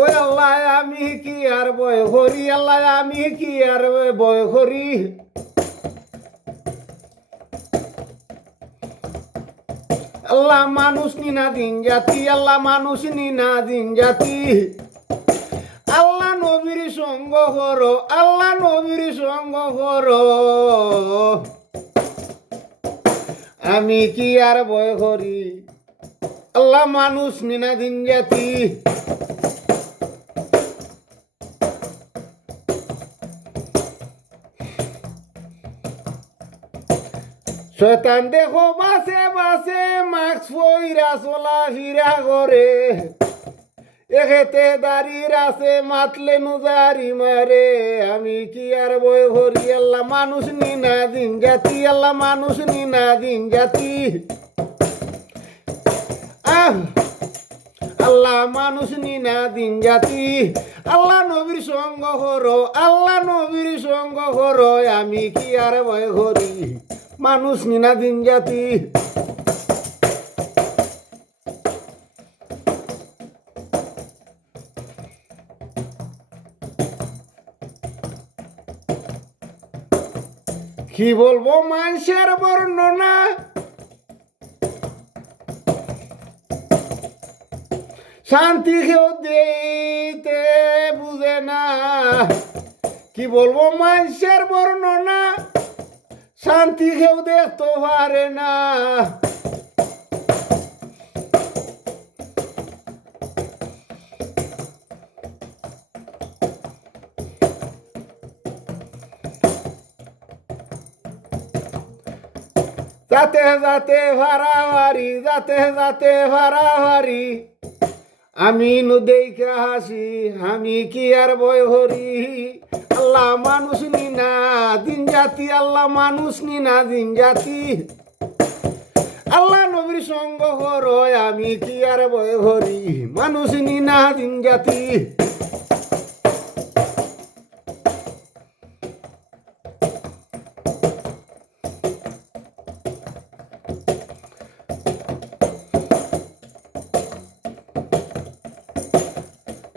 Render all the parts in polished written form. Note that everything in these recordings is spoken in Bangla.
ওই আল্লাহ আমি কি আর বয় করি, আল্লাহ আমি কি আর বয় করি। আল্লাহ মানুষ নিনা দিন জাতি, আল্লাহ মানুষ নিনা দিন জাতি। আল্লাহ নবীর সঙ্গ করো, আল্লাহ নবীর সঙ্গ করো। আমি কি আর বয় করি, আল্লাহ মানুষ নিনা দিন জাতি। শয়তান দেখো বাসে বাসে মাস্ক পইরা চলা ফিরা করে। এখেতে দাঁড়িয়ে আছে মাতলে নুজারি মারে। আমি কি আর বয় করি, আল্লাহ মানুষ নিনা দিন জাতি, আল্লাহ মানুষ নিনা দিন জাতি। আল্লাহ মানুষ নিনা দিন জাতি। আল্লাহ নবীর সঙ্গ করো, আল্লাহ নবীর সঙ্গ করো। আমি কি আর বয় করি, মানুষ নিনা দিন জাতি। কি বলবো মানুষের বর্ণনা, শান্তি কেউ দিতে বুঝে না। কি বলবো মানুষের বর্ণনা, শান্তি কেউ দেখতে পারে না। যাতে যাতে ভাড়াভারি, যাতে যাতে ভাড়াভারি। আমি নদেইকা হাসি, আমি কি আর বয় করি। আল্লাহ মানুষ নিনা দিন জাতি, আল্লাহ মানুষ নিনা দিন জাতি। আল্লাহ নবীর সঙ্গ করো, আমি কি আর বয় করি, মানুষ নিনা দিন জাতি।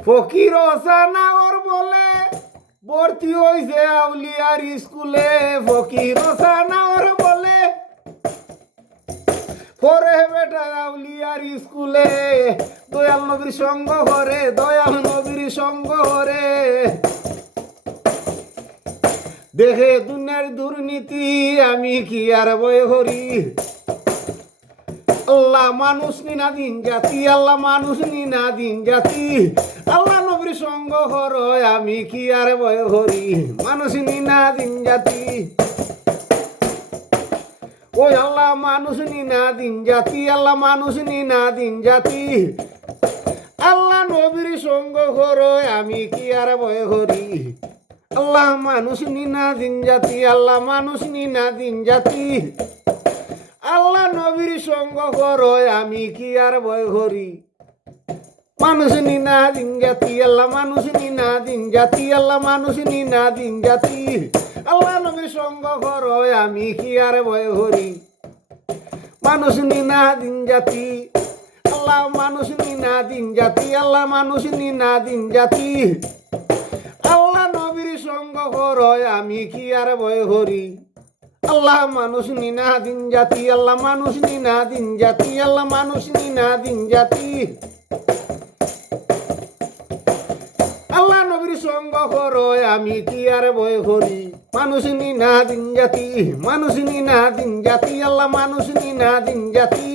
ফকির ওসানাওর বলে ভর্তি হইছে আউলিয়ার স্কুলে। ফকির ওসানাওর বলে পরে বেটা আউলিয়ার স্কুলে। দয়াল নবীর সঙ্গ করে, দয়াল নবীর সঙ্গ করে। দেখে দুনিয়ার দুর্নীতি, আমি কি আর বয় করি। আল্লাহ মানুষ নিনা দিন জাতি, আল্লাহ মানুষ নিনা দিন জাতি। আল্লাহ নবীর সঙ্গ করো, আমি কি আর বয় করি, মানুষ নিনা দিন জাতি। ওই আল্লাহ মানুষ নিনা দিন জাতি, আল্লাহ মানুষ নিনা দিন জাতি। আল্লাহ নবীর সঙ্গ করো, আমি কি আর বয় করি। আল্লাহ মানুষ নিনা দিন জাতি, আল্লাহ মানুষ নিনা দিন জাতি। আল্লাহ নবীর সঙ্গ করো, আমি কি আর বয় করি, মানুষ নিনা দিন জাতি। আল্লাহ মানুষ নিনা দিন জাতি, আল্লাহ মানুষ নিনা দিন জাতি। আল্লাহ নবীর সঙ্গ করো, আমি কি আর বয় করি, মানুষ নিনা দিন জাতি। আল্লাহ মানুষ নিনা দিন জাতি, আল্লাহ মানুষ নিনা দিন জাতি। আল্লাহ নবীর সঙ্গ করো, আমি কি আর বয় করি। আল্লাহ মানুষ নিনা দিন জাতি, আল্লাহ মানুষ নিনা দিন জাতি, আল্লাহ মানুষ নিনা দিন জাতি। আল্লাহ নবীর সঙ্গ করো, আমি কি আর বয় করি, মানুষ নিনা দিন জাতি, মানুষ নিনা দিন জাতি। আল্লাহ মানুষ নিনা দিন জাতি।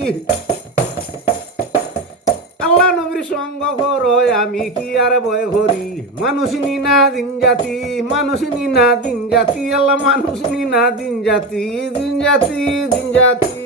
আল্লাহ নবীর সঙ্গ করো, আমি কি আর বয় করি, মানুষ নিনা দিন জাতি, মানুষ নিনা দিন জাতি। আল্লাহ মানুষ নিনা দিন জাতি, দিন জাতি, দিন জাতি।